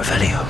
Revelio.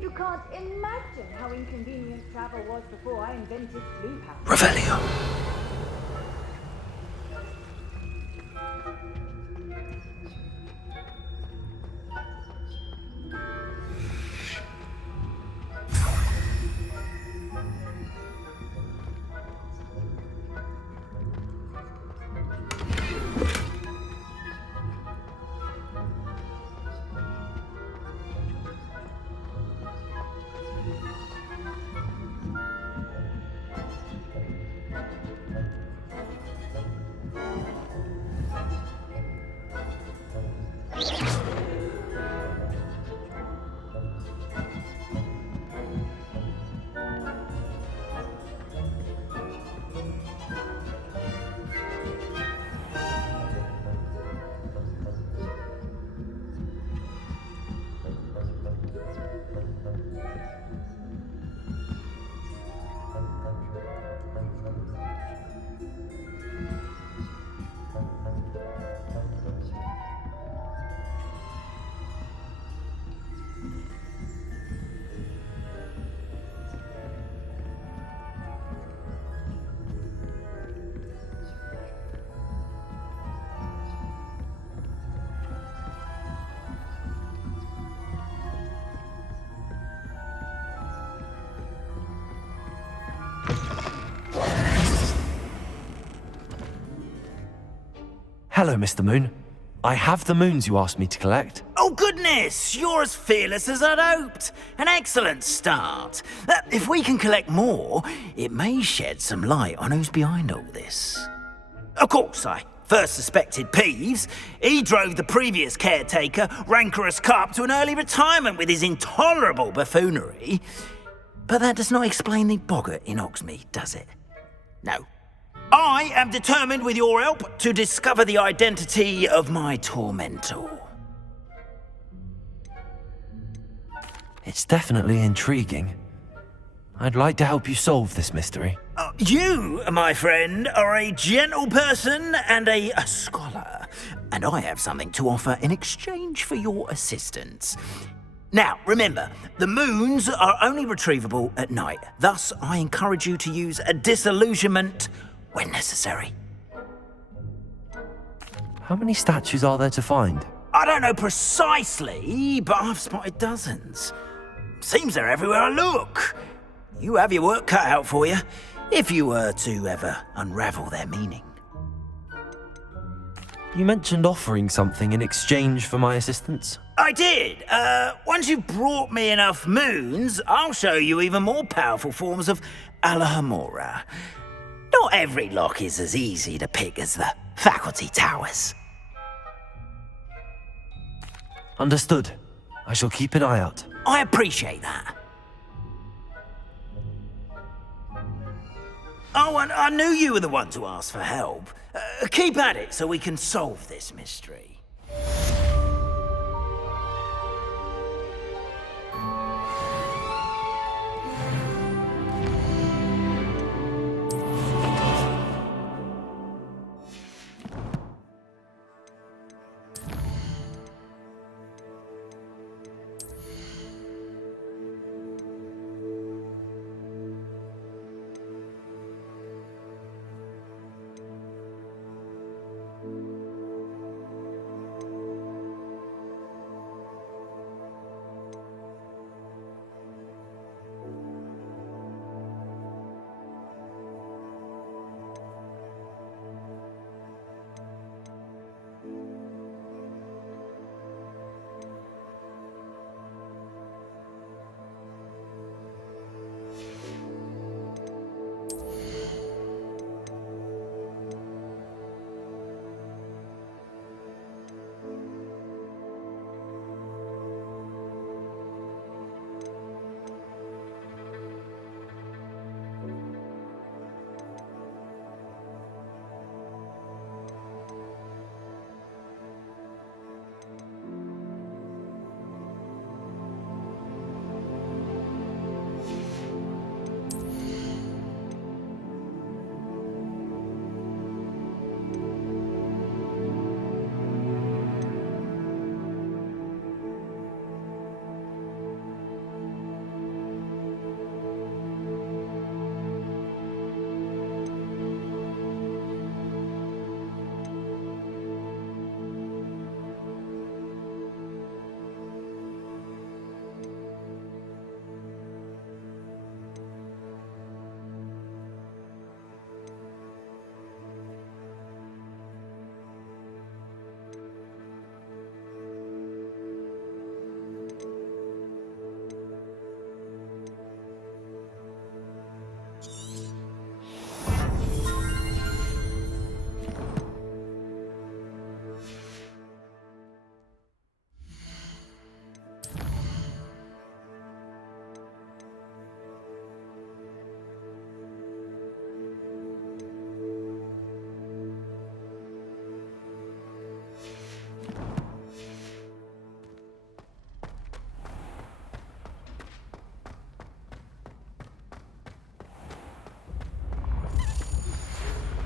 You can't imagine how inconvenient travel was before I invented blue house. Revelio. Hello, Mr. Moon. I have the moons you asked me to collect. Oh goodness, you're as fearless as I'd hoped. An excellent start. If we can collect more, it may shed some light on who's behind all this. Of course, I first suspected Peeves. He drove the previous caretaker, Rancorous Carp, to an early retirement with his intolerable buffoonery. But that does not explain the boggart in Hogsmeade, does it? No. I am determined, with your help, to discover the identity of my tormentor. It's definitely intriguing. I'd like to help you solve this mystery. You, my friend, are a gentle person and a scholar, and I have something to offer in exchange for your assistance. Now, remember, the moons are only retrievable at night. Thus, I encourage you to use a disillusionment when necessary. How many statues are there to find? I don't know precisely, but I've spotted dozens. Seems they're everywhere I look. You have your work cut out for you, if you were to ever unravel their meaning. You mentioned offering something in exchange for my assistance. I did. Once you've brought me enough moons, I'll show you even more powerful forms of Alohomora. Not every lock is as easy to pick as the faculty towers. Understood. I shall keep an eye out. I appreciate that. Oh, and I knew you were the one to ask for help. Keep at it so we can solve this mystery.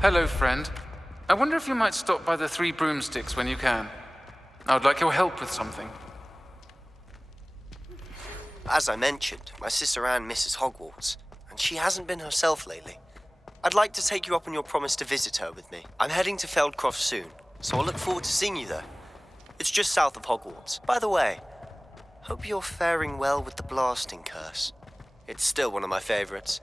Hello, friend. I wonder if you might stop by the Three Broomsticks when you can. I would like your help with something. As I mentioned, my sister Anne misses Hogwarts, and she hasn't been herself lately. I'd like to take you up on your promise to visit her with me. I'm heading to Feldcroft soon, so I'll look forward to seeing you there. It's just south of Hogwarts. By the way, hope you're faring well with the blasting curse. It's still one of my favorites.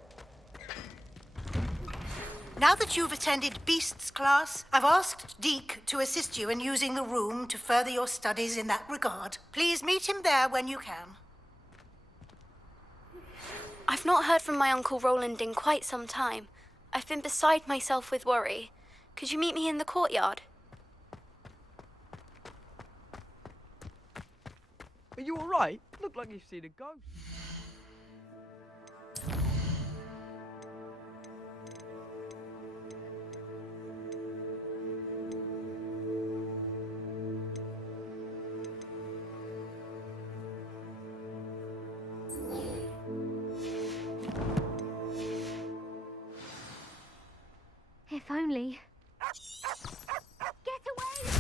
Now that you've attended Beasts class, I've asked Deke to assist you in using the room to further your studies in that regard. Please meet him there when you can. I've not heard from my Uncle Roland in quite some time. I've been beside myself with worry. Could you meet me in the courtyard? Are you alright? Look like you've seen a ghost. If only. Get away!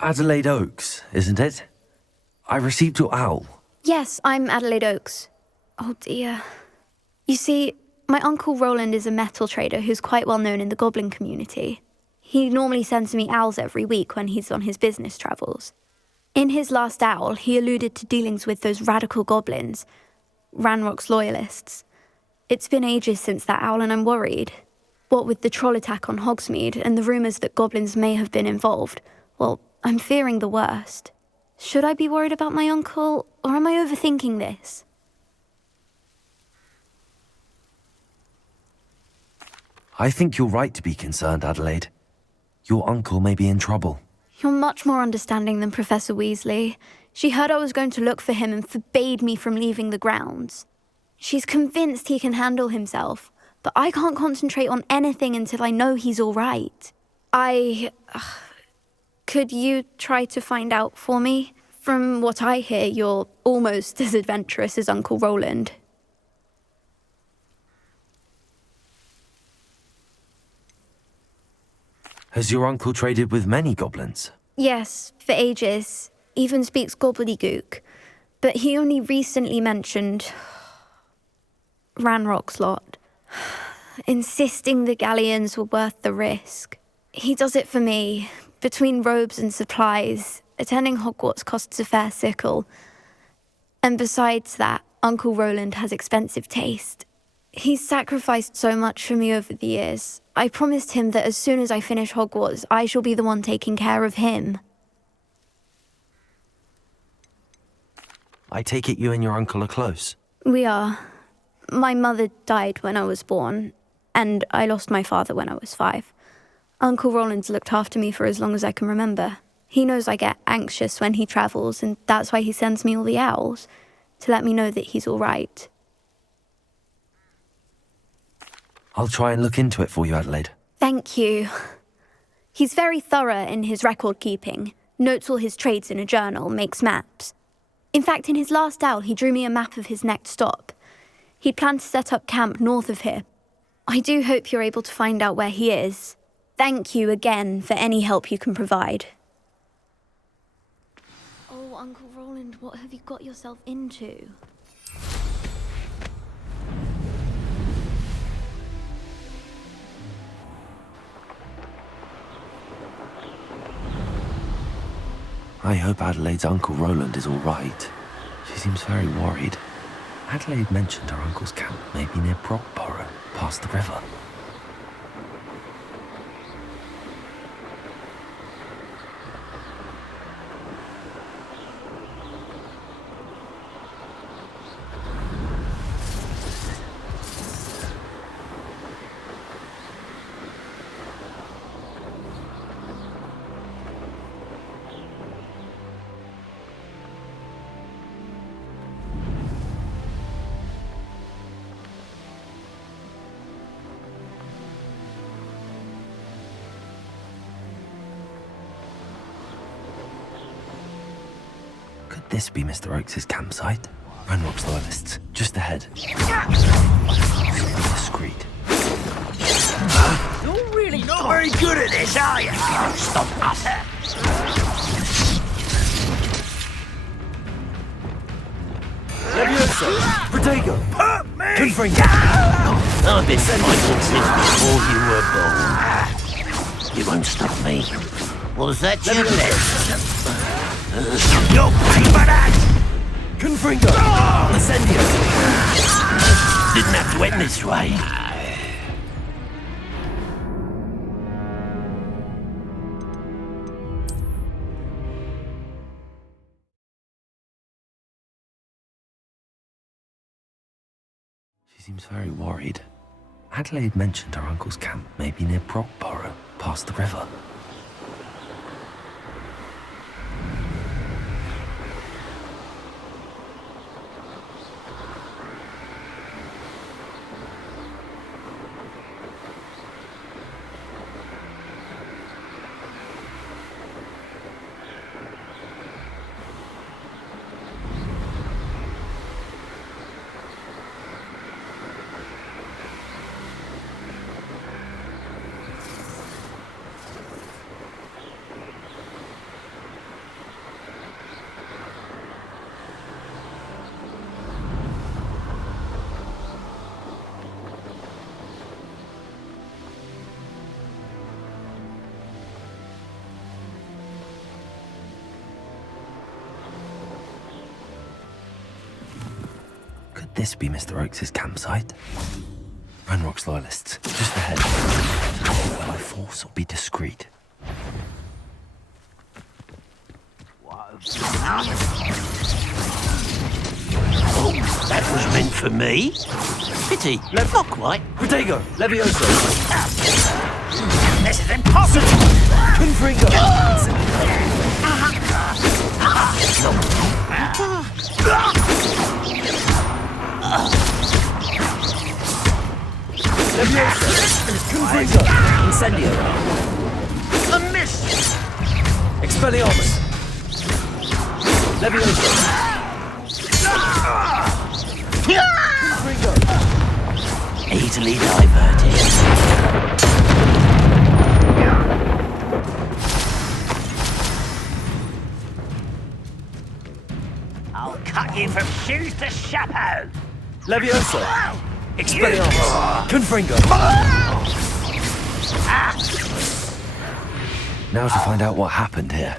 Adelaide Oaks, isn't it? I received your owl. Yes, I'm Adelaide Oaks. Oh dear. You see, my Uncle Roland is a metal trader who's quite well known in the goblin community. He normally sends me owls every week when he's on his business travels. In his last owl, he alluded to dealings with those radical goblins, Ranrock's loyalists. It's been ages since that owl and I'm worried. What with the troll attack on Hogsmeade and the rumours that goblins may have been involved, well, I'm fearing the worst. Should I be worried about my uncle, or am I overthinking this? I think you're right to be concerned, Adelaide. Your uncle may be in trouble. You're much more understanding than Professor Weasley. She heard I was going to look for him and forbade me from leaving the grounds. She's convinced he can handle himself, but I can't concentrate on anything until I know he's all right. Could you try to find out for me? From what I hear, you're almost as adventurous as Uncle Roland. Has your uncle traded with many goblins? Yes, for ages. Even speaks gobbledygook. But he only recently mentioned Ranrock's lot, insisting the galleons were worth the risk. He does it for me. Between robes and supplies, attending Hogwarts costs a fair sickle. And besides that, Uncle Roland has expensive taste. He's sacrificed so much for me over the years. I promised him that as soon as I finish Hogwarts, I shall be the one taking care of him. I take it you and your uncle are close. We are. My mother died when I was born, and I lost my father when I was 5. Uncle Roland's looked after me for as long as I can remember. He knows I get anxious when he travels, and that's why he sends me all the owls, to let me know that he's all right. I'll try and look into it for you, Adelaide. Thank you. He's very thorough in his record keeping, notes all his trades in a journal, makes maps. In fact, in his last owl, he drew me a map of his next stop. He'd planned to set up camp north of here. I do hope you're able to find out where he is. Thank you again for any help you can provide. Oh, Uncle Roland, what have you got yourself into? I hope Adelaide's Uncle Roland is all right. She seems very worried. Adelaide mentioned her uncle's camp may be near Brockborough, past the river. this be Mr. Oakes' campsite? Ranrock's loyalists, just ahead. So be discreet. You're really not very good at this, are you? Stop us. Levioso! Protego! Confringo! I've been fighting since before you were born. You won't stop me. Was that your left? You'll pay for that! Confringo! Incendio! Didn't have to end this way. She seems very worried. Adelaide mentioned her uncle's camp may be near Brockborough, past the river. Could this be Mr. Oakes' campsite? Ranrock's loyalists, just ahead. So by force or be discreet. Oh, that was meant for me. Pity, not quite. Protego! Levioso! This is impossible! Confringo! Levioso! Confringo! Incendio! A miss! Expelliarmus! Levioso! Confringo! Easily diverted. I'll cut you from shoes to chapeau! Levioso! Expelliarmus! Confringo! Now to find out what happened here.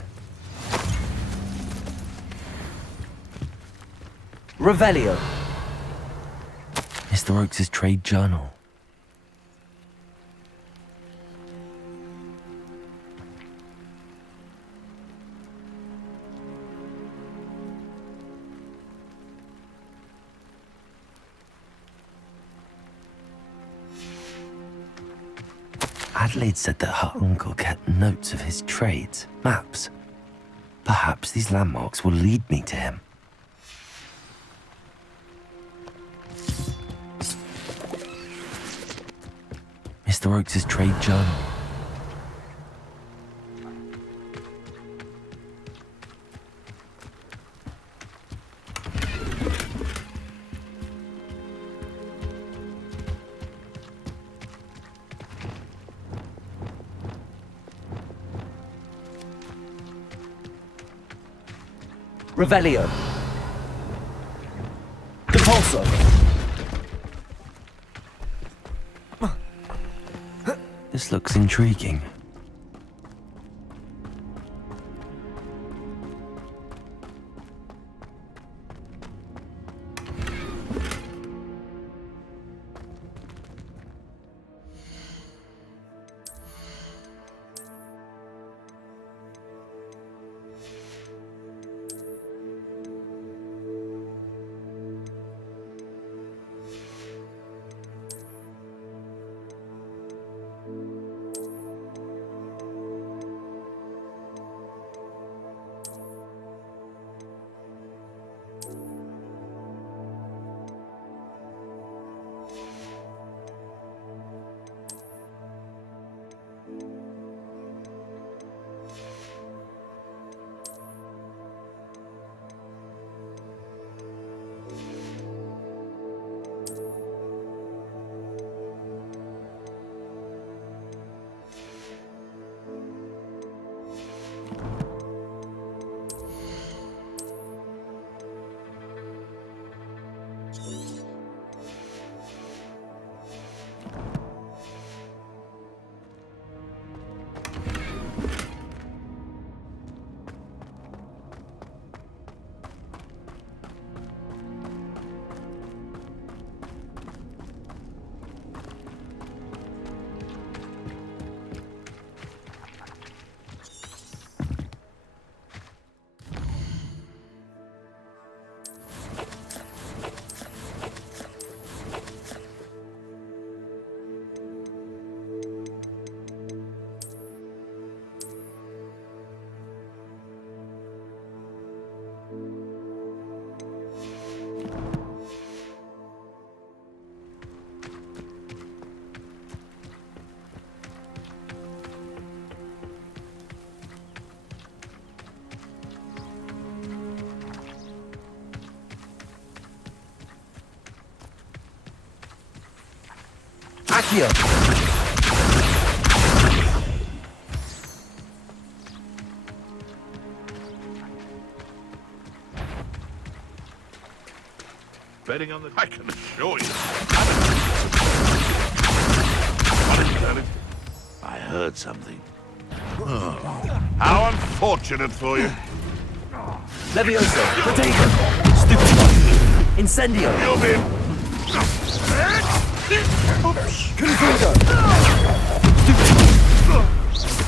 Revelio. Mr. Oakes' trade journal. Adelaide said that her uncle kept notes of his trades, maps. Perhaps these landmarks will lead me to him. Mr. Oakes' trade journal. Revelio. Compulso. This looks intriguing. Accio! Betting on the... I can assure you. What is that? I heard something. Oh, how unfortunate for you. Levioso! Potato! Stupid one! Incendio! You'll be... Confuso!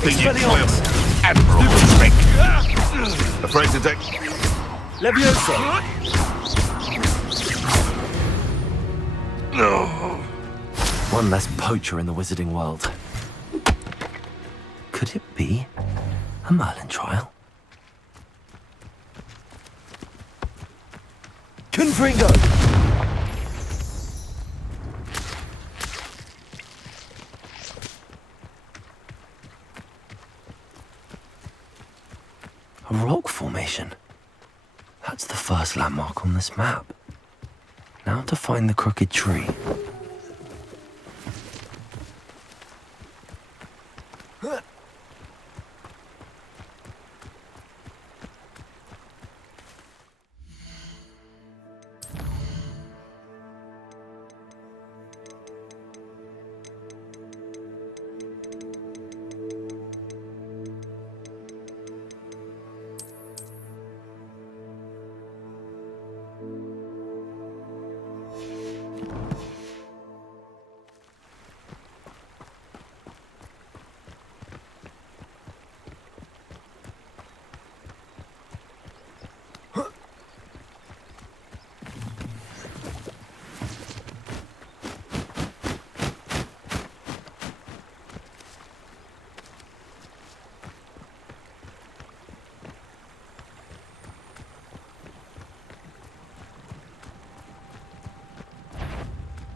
Expelliarmus! Admirable trick! Afraid to take... Levioso! No. One less poacher in the wizarding world. Could it be a Merlin trial? Confringo! A rock formation. That's the first landmark on this map. Now to find the crooked tree.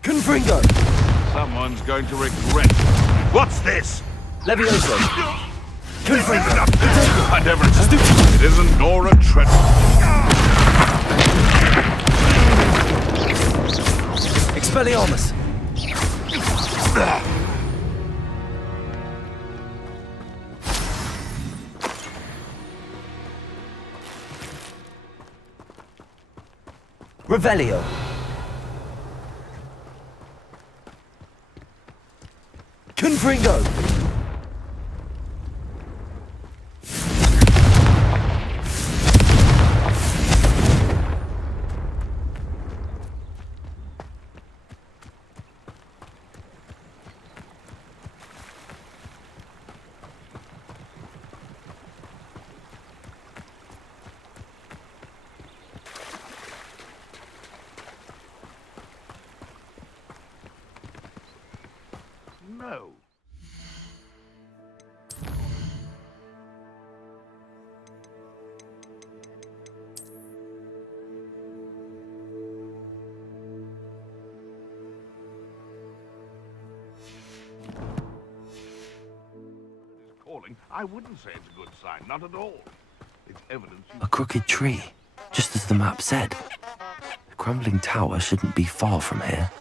Confringo! Someone's going to regret. What's this? Levioso! Confringo! I never... It isn't nor a tread. Expelliarmus! Revelio! Confringo! No. Calling, I wouldn't say it's a good sign, not at all. It's evidence you... A crooked tree, just as the map said. The crumbling tower shouldn't be far from here.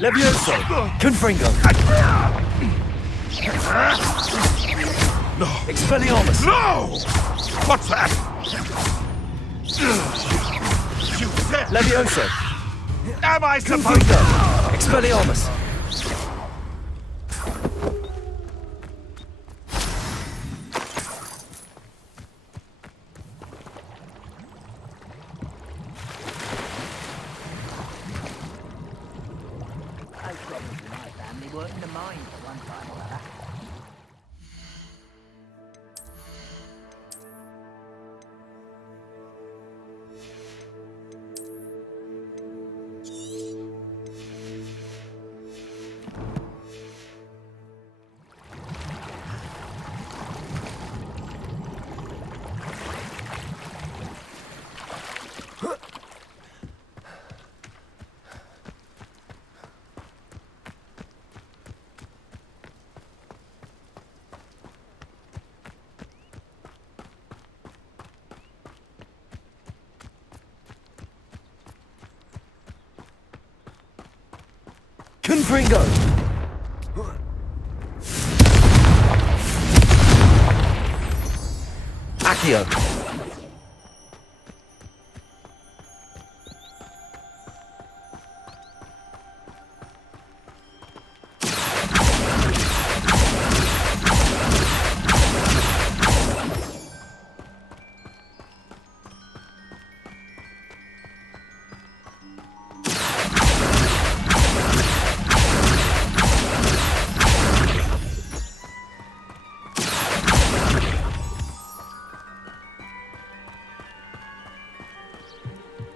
Levioso! Confringo! No! Expelliarmus! No! What's that? You dare! Levioso! Am I supposed Confringo! to... Expelliarmus! Confringo! Accio!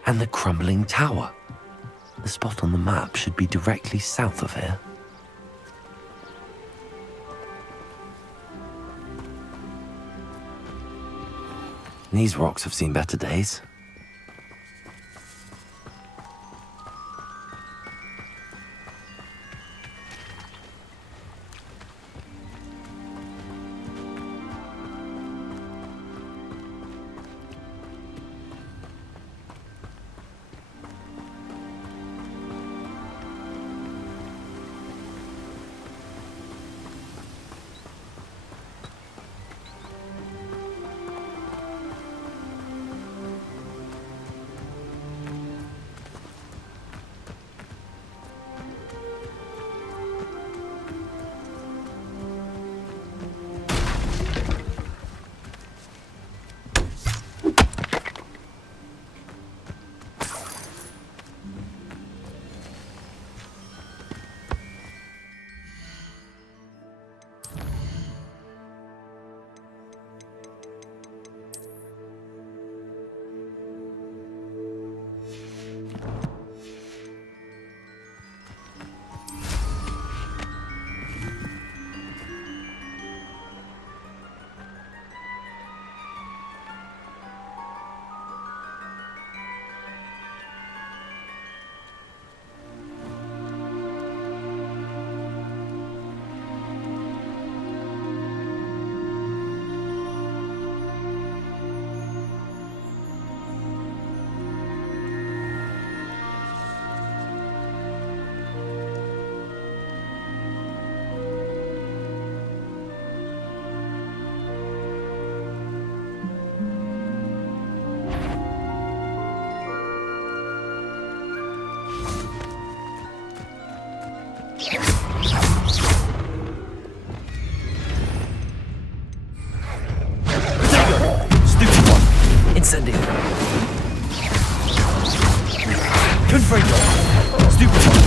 And the crumbling tower. The spot on the map should be directly south of here. These rocks have seen better days. Incendio. Confringo. Stupid one.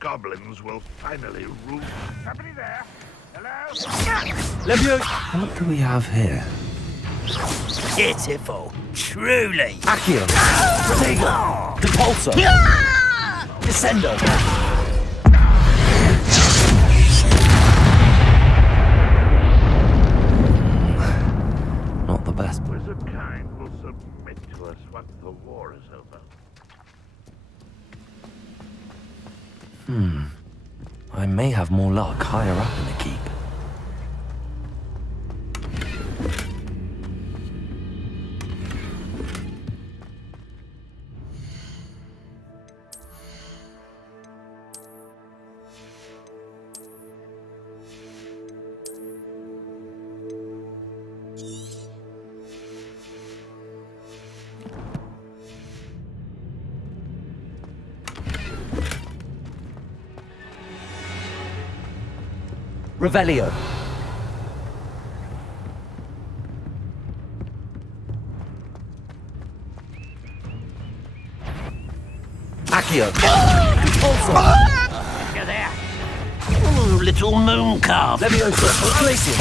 Goblins will finally rule. Somebody there? Hello? What do we have here? Pitiful. Truly. Accio! Protego! Depulso! Descendo! Not the best. Wizard kind will submit to us once the war is over. I may have more luck higher up in the keep. Revelio. Accio. Also. You're there. Little moon calf. Leviosa, Glacier.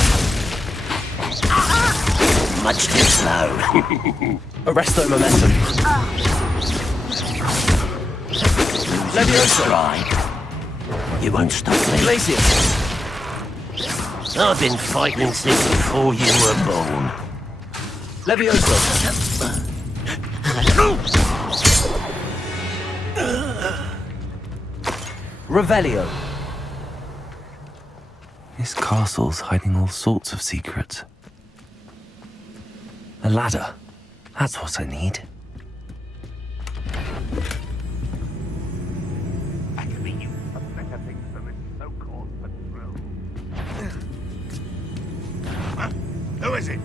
Much too slow. Arresto momentum. Leviosa. Right. You won't stop me. Glacier. I've been fighting since before you were born. Leviosa. Revelio. This castle's hiding all sorts of secrets. A ladder. That's what I need. Actually, you have better things than this so-called patrol. Who is it?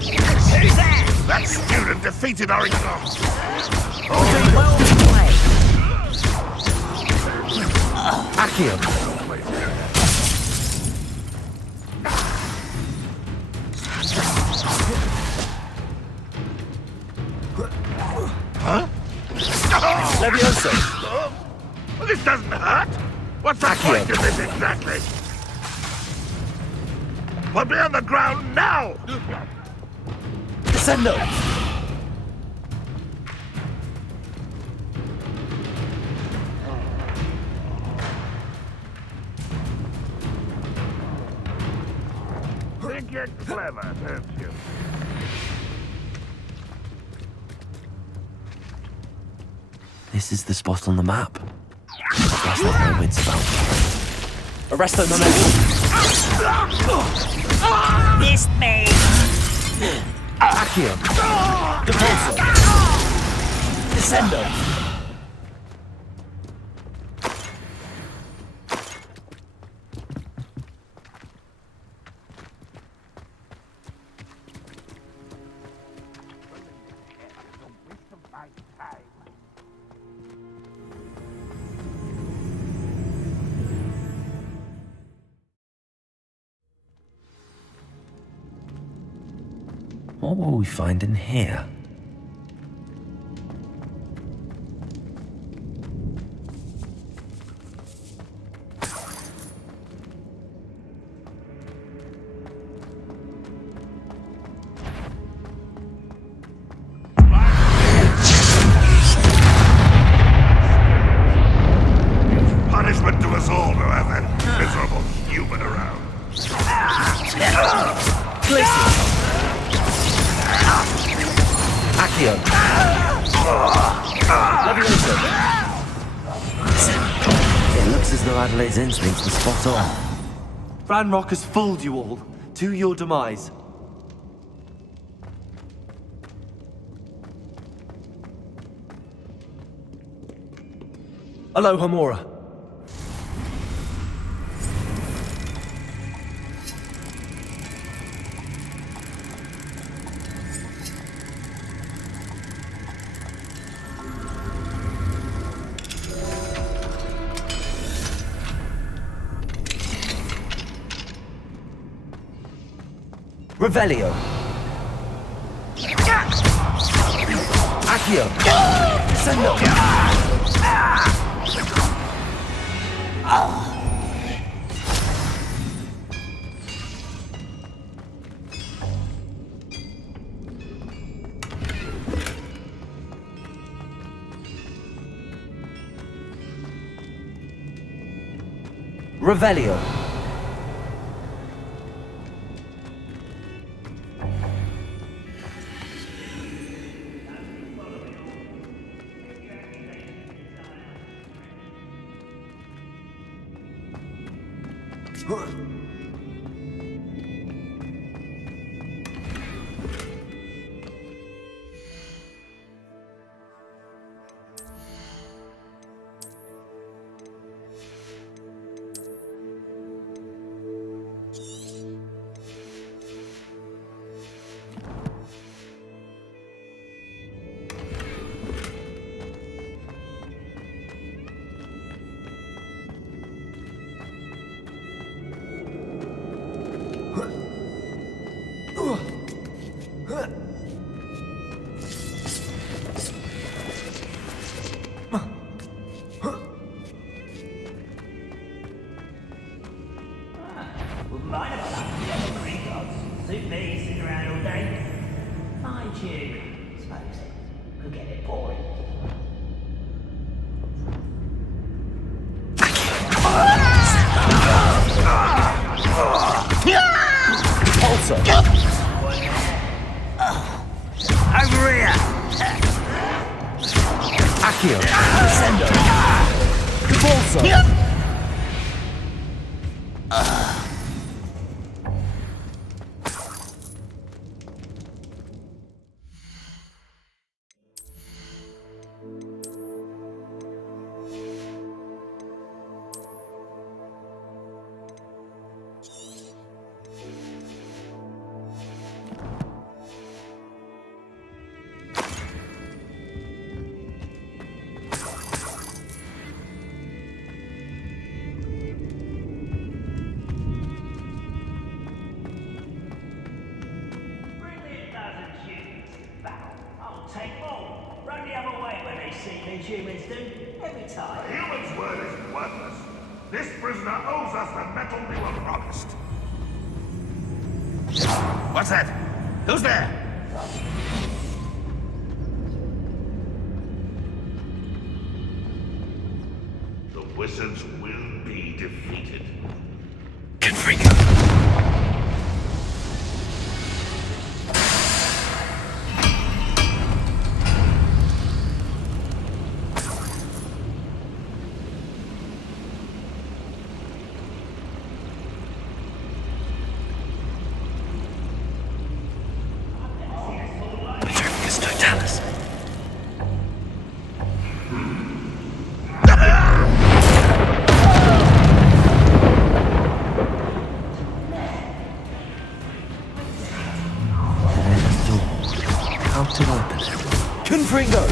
Who's that? That student defeated our exhaust. Accio. Huh? Leviosa. Well, this doesn't hurt. What's the Accio. point of this exactly? Put me on the ground now! Descendo. Think you're clever, don't you? This is the spot on the map. That's not my wits about. Arresto momentum. Missed me! Accio. Depulso. Descendo. What will we find in here? Punishment to us all to have that miserable human around. Accio. Leviosa. It looks as though Adelaide's instincts were spot on. Ranrock has fooled you all, to your demise. Aloha Mora. Revelio. Accio. Descendo. Revelio. Levioso! Over here! Accio! Descendo! Cabalso! Humans do every time. The human's word is worthless. This prisoner owes us the metal we were promised. What's that? Who's there? The wizards will be defeated. Confringo! Confringo!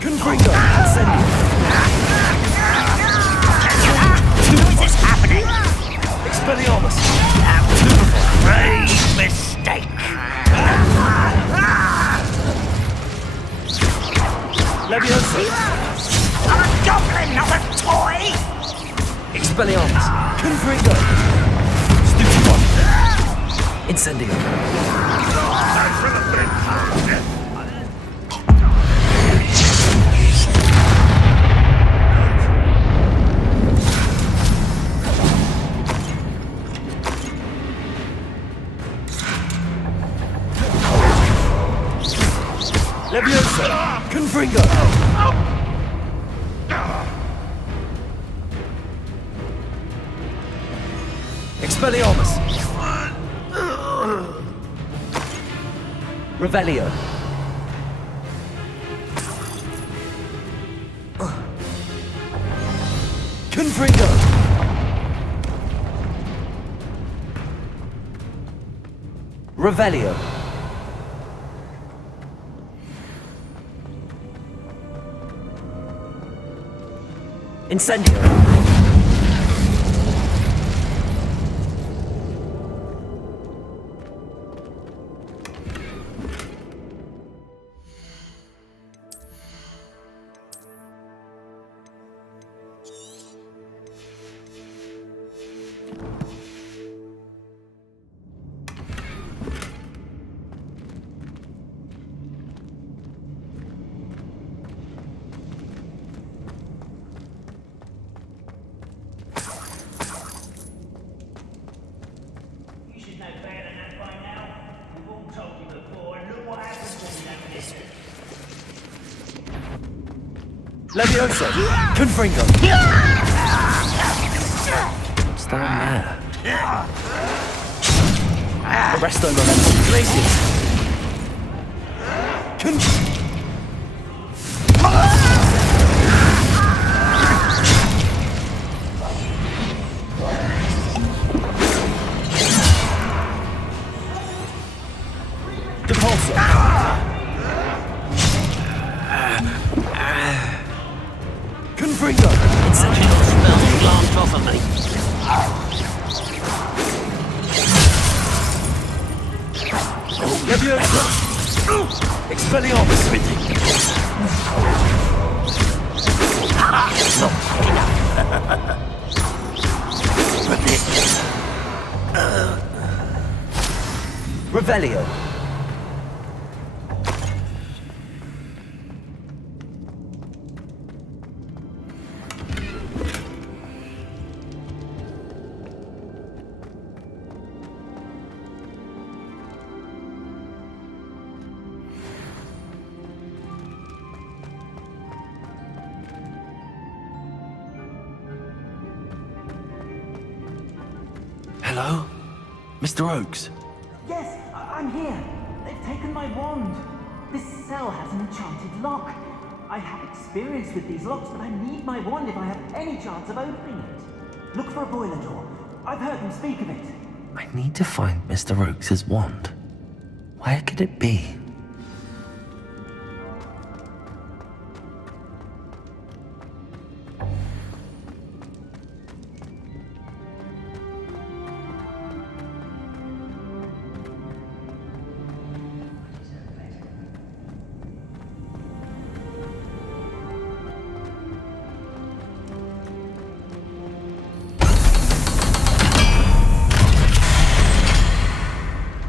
Confringo! Incendio! How is this happening? Expelliarmus! Grave mistake. Levioso! I'm a goblin, not a toy! Expelliarmus! Confringo! Stupid one! Incendio! Levioso! Confringo! Expelliarmus! Revelio! Confringo! Revelio! Incendio! Levioso! Confringo! What's down there? Arresto Momentum Glacius! Depulso! Confringo! Incendio spell glanced off of me. Levioso! Expelliarmus! Revelio! Hello? Mr. Oakes? Yes, I'm here. They've taken my wand. This cell has an enchanted lock. I have experience with these locks, but I need my wand if I have any chance of opening it. Look for a boiler door. I've heard them speak of it. I need to find Mr. Oakes' wand. Where could it be?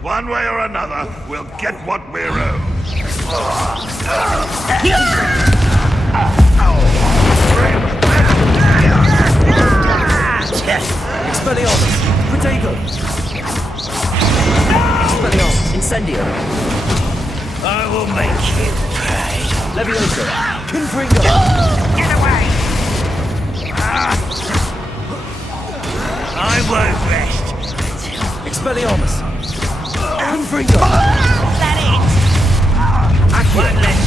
One way or another, we'll get what we're owed. Expelliarmus! Protego! Expelliarmus! Incendio! I will make you pay. Leviosa! Confringo! Get away! I won't rest. Expelliarmus! Confringo! That it? One less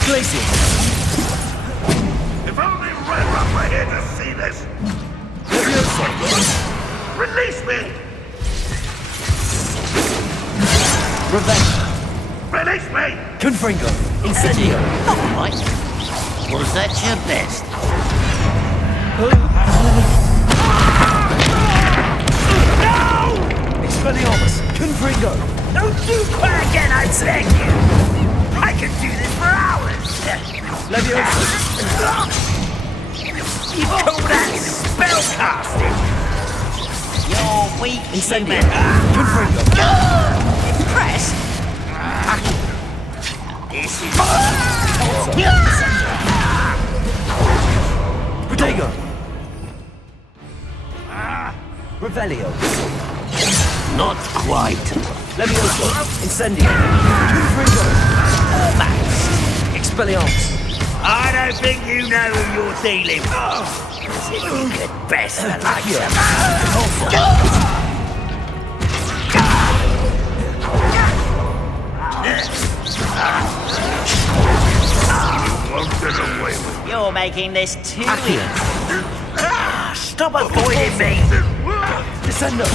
Glacius! If only Red Rock were here to see this! Leviosa! Release me! Revenge! Release me! Confringo! Incendio! All right. Was that your best? Expelliarmus! Confringo! Don't you cry again, I beg you! I can do this for hours! Leviosa! You call that spellcasting? You're weak, Incendio! human. Confringo! Impressed? This is... Protego! Revelio! Not quite. Leviosa! Incendio! Confringo! Max. Expelliarmus! I don't think you know who you're dealing with. As if you could best the likes of Won't get away with it. You're making this too easy. Stop avoiding me. Descendo!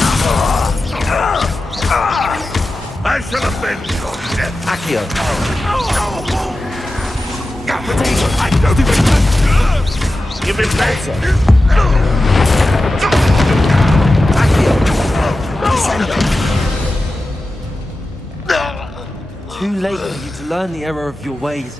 I shall avenge your death. Accio! Protego! I don't even... Give it back! Accio! Descendo! Too late for you to learn the error of your ways.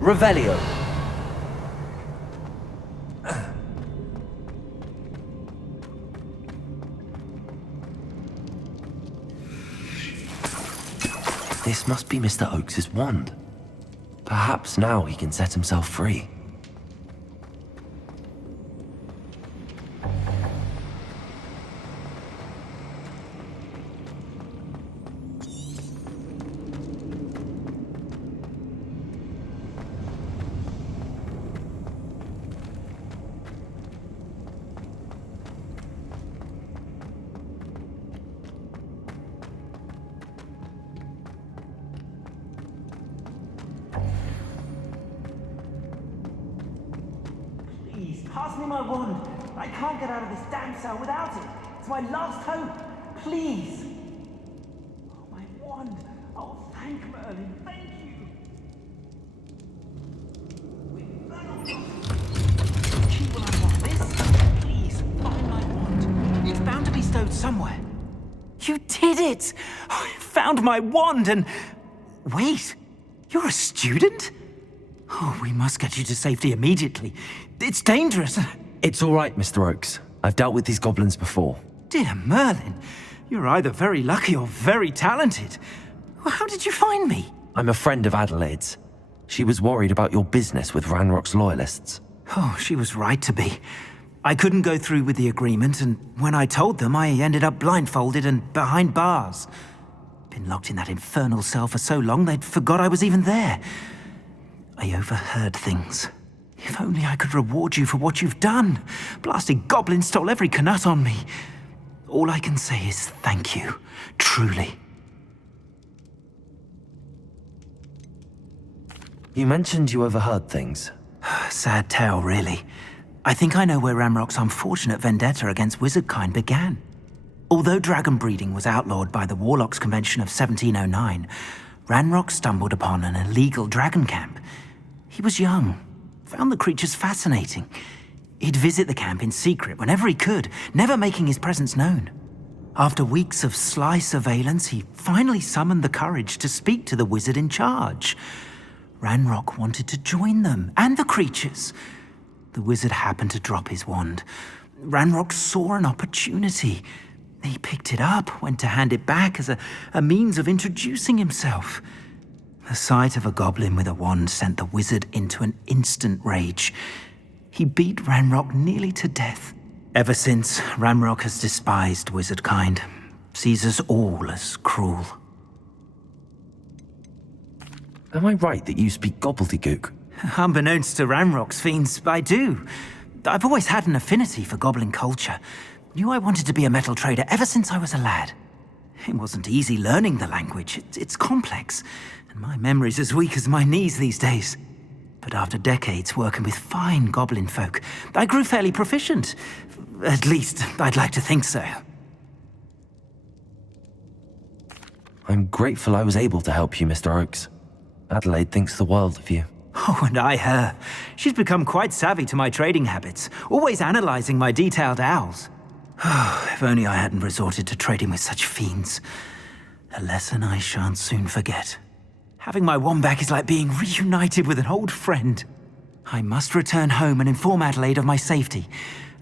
Revelio. This must be Mr. Oakes' wand. Perhaps now he can set himself free. Please, pass me my wand. I can't get out of this damn cell without it. It's my last hope. Please. Oh, my wand. Oh, thank Merlin. Thank you. She will unlock this. Please, find my wand. It's bound to be stowed somewhere. You did it! I found my wand and... Wait, you're a student? Oh, we must get you to safety immediately. It's dangerous. It's all right, Mr. Oakes. I've dealt with these goblins before. Dear Merlin, You're either very lucky or very talented. Well, how did you find me? I'm a friend of Adelaide's. She was worried about your business with Ranrock's loyalists. Oh, she was right to be. I couldn't go through with the agreement, and when I told them, I ended up blindfolded and behind bars. Been locked in that infernal cell for so long, they'd forgot I was even there. I overheard things. If only I could reward you for what you've done. Blasted goblin stole every canut on me. All I can say is thank you, truly. You mentioned you overheard things. Sad tale, really. I think I know where Ranrock's unfortunate vendetta against wizardkind began. Although dragon breeding was outlawed by the Warlocks Convention of 1709, Ranrock stumbled upon an illegal dragon camp. He was young, found the creatures fascinating. He'd visit the camp in secret whenever he could, never making his presence known. After weeks of sly surveillance, he finally summoned the courage to speak to the wizard in charge. Ranrock wanted to join them, and the creatures. The wizard happened to drop his wand. Ranrock saw an opportunity. He picked it up, went to hand it back as a means of introducing himself. The sight of a goblin with a wand sent the wizard into an instant rage. He beat Ranrock nearly to death. Ever since, Ranrock has despised wizardkind, sees us all as cruel. Am I right that you speak gobbledygook? Unbeknownst to Ranrock's fiends, I do. I've always had an affinity for goblin culture. Knew I wanted to be a metal trader ever since I was a lad. It wasn't easy learning the language. It's complex, and my memory's as weak as my knees these days. But after decades working with fine goblin folk, I grew fairly proficient. At least, I'd like to think so. I'm grateful I was able to help you, Mr. Oakes. Adelaide thinks the world of you. Oh, and I her. She's become quite savvy to my trading habits, always analyzing my detailed owls. If only I hadn't resorted to trading with such fiends. A lesson I shan't soon forget. Having my wand back is like being reunited with an old friend. I must return home and inform Adelaide of my safety.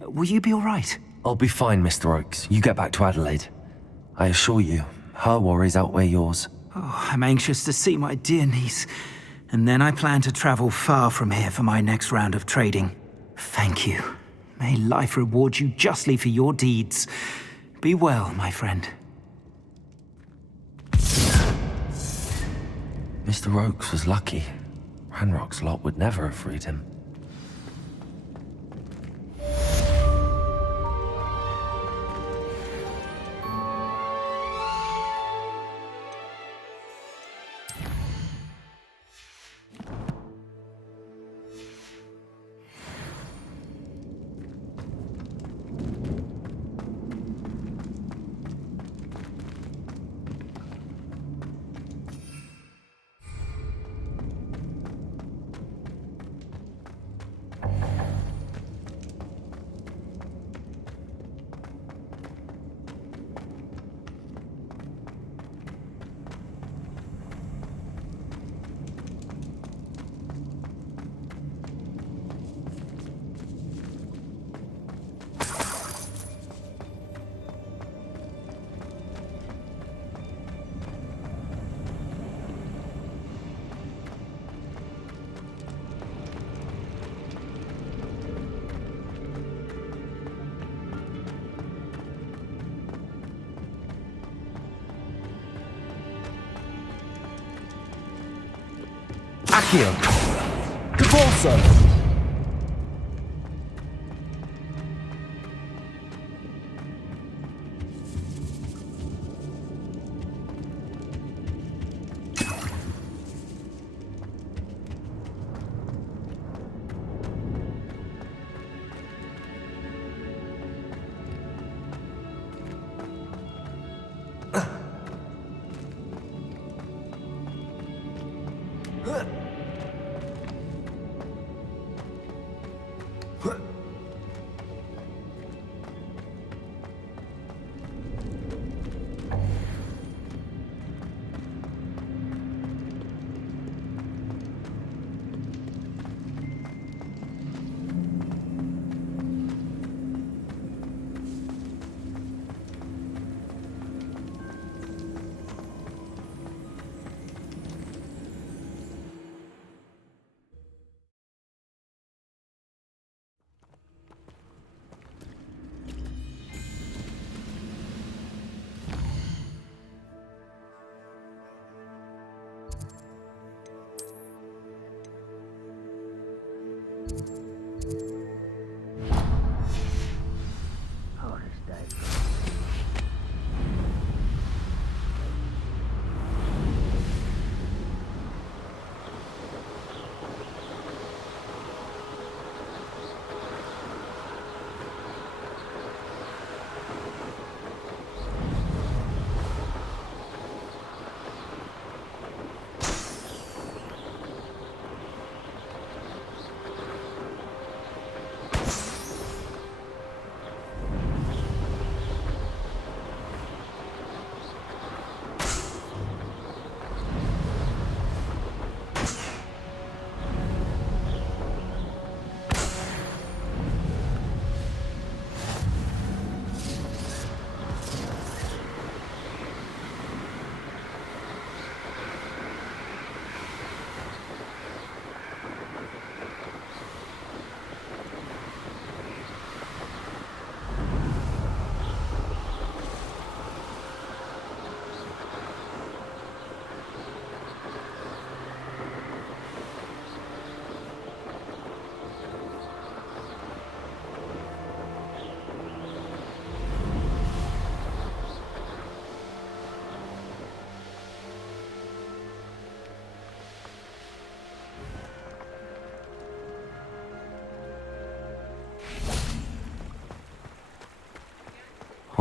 Will you be all right? I'll be fine, Mr. Oakes. You get back to Adelaide. I assure you, her worries outweigh yours. Oh, I'm anxious to see my dear niece. And then I plan to travel far from here for my next round of trading. Thank you. May life reward you justly for your deeds. Be well, my friend. Mr. Oakes was lucky. Ranrock's lot would never have freed him. Accio! Convulso!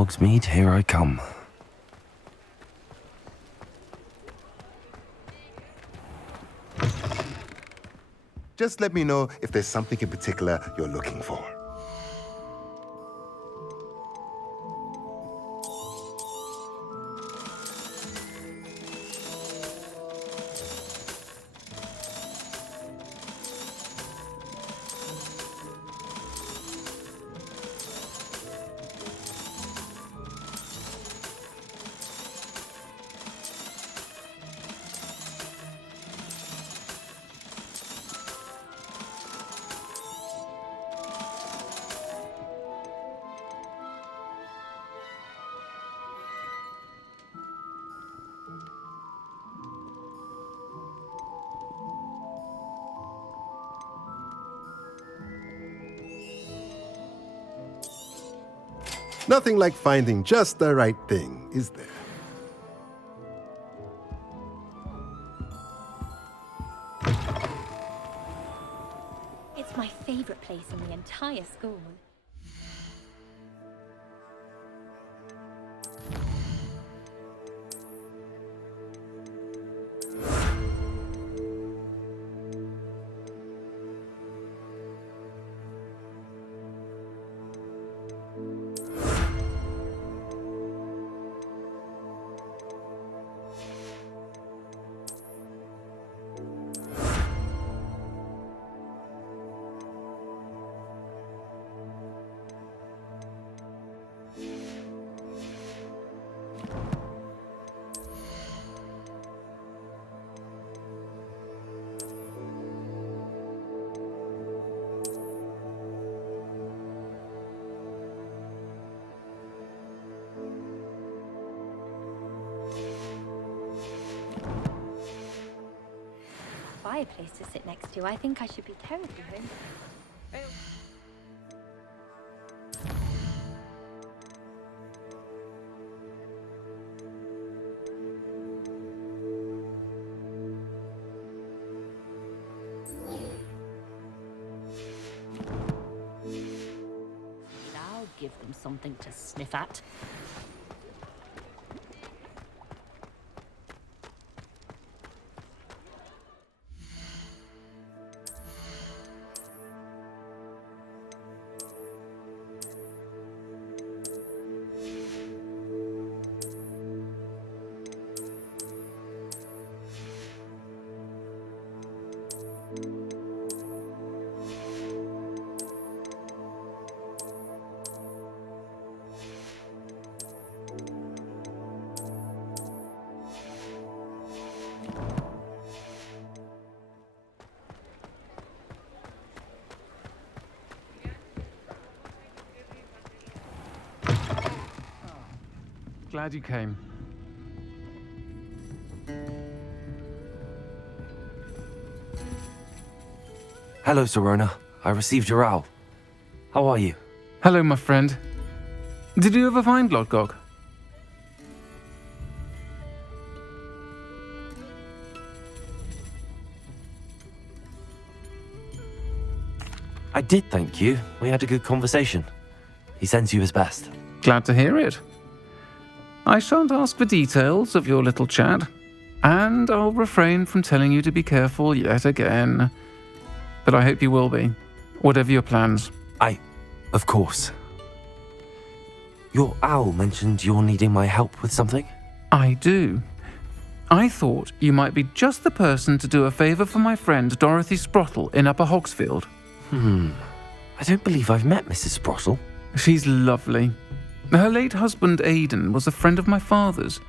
Hogsmeade, here I come. Just let me know if there's something in particular you're looking for. Nothing like finding just the right thing, is there? It's my favorite place in the entire school. Fireplace to sit next to. I think I should be terribly hungry. I'll give them something to sniff at. Glad you came. Hello, Serona. I received your owl. How are you? Hello, my friend. Did you ever find Lodgok? I did, thank you. We had a good conversation. He sends you his best. Glad to hear it. I shan't ask for details of your little chat, and I'll refrain from telling you to be careful yet again. But I hope you will be, whatever your plans. Of course. Your owl mentioned you're needing my help with something? I do. I thought you might be just the person to do a favour for my friend Dorothy Sprottle in Upper Hogsfield. I don't believe I've met Mrs. Sprottle. She's lovely. Her late husband Aidan was a friend of my father's.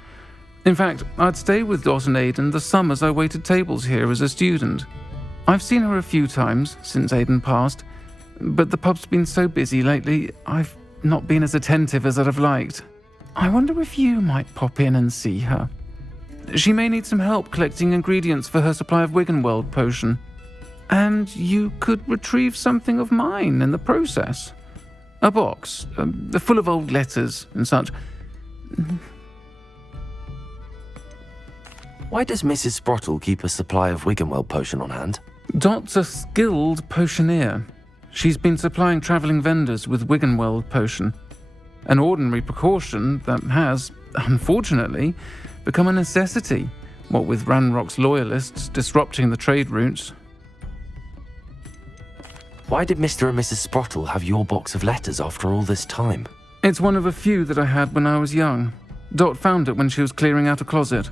In fact, I'd stay with Dot and Aidan the summers I waited tables here as a student. I've seen her a few times since Aidan passed, but the pub's been so busy lately, I've not been as attentive as I'd have liked. I wonder if you might pop in and see her. She may need some help collecting ingredients for her supply of Wiggenweld potion. And you could retrieve something of mine in the process. A box, full of old letters and such. Why does Mrs. Sprottle keep a supply of Wiggenweld potion on hand? Dot's a skilled potioneer. She's been supplying travelling vendors with Wiggenweld potion. An ordinary precaution that has, unfortunately, become a necessity, what with Ranrock's loyalists disrupting the trade routes. Why did Mr. and Mrs. Sprottle have your box of letters after all this time? It's one of a few that I had when I was young. Dot found it when she was clearing out a closet.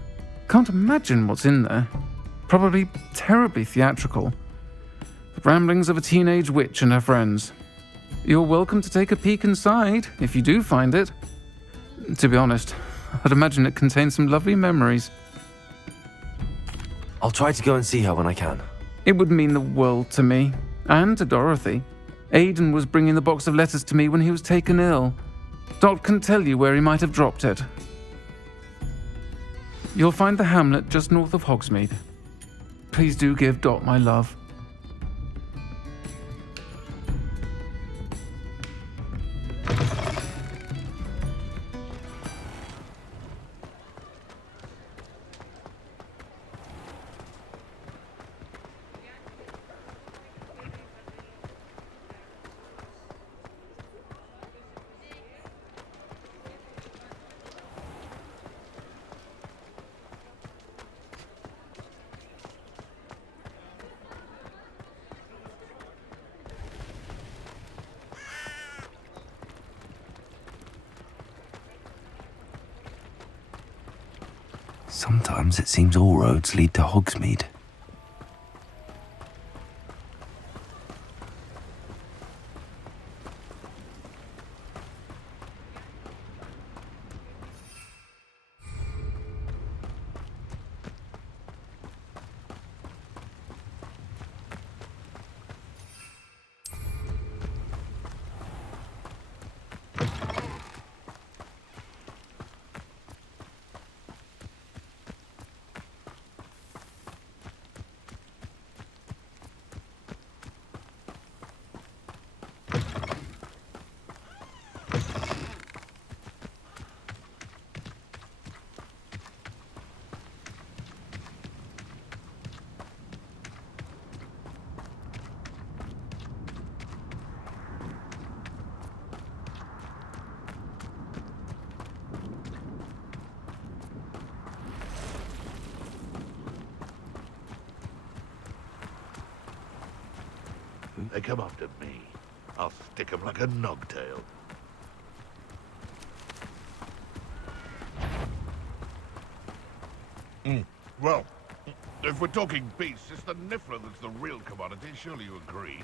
Can't imagine what's in there. Probably terribly theatrical. The ramblings of a teenage witch and her friends. You're welcome to take a peek inside, if you do find it. To be honest, I'd imagine it contains some lovely memories. I'll try to go and see her when I can. It would mean the world to me, and to Dorothy. Aidan was bringing the box of letters to me when he was taken ill. Dot can tell you where he might have dropped it. You'll find the hamlet just north of Hogsmeade. Please do give Dot my love. Sometimes it seems all roads lead to Hogsmeade. They come after me. I'll stick 'em like a nogtail. Well, if we're talking beasts, it's the Niffler that's the real commodity. Surely you agree?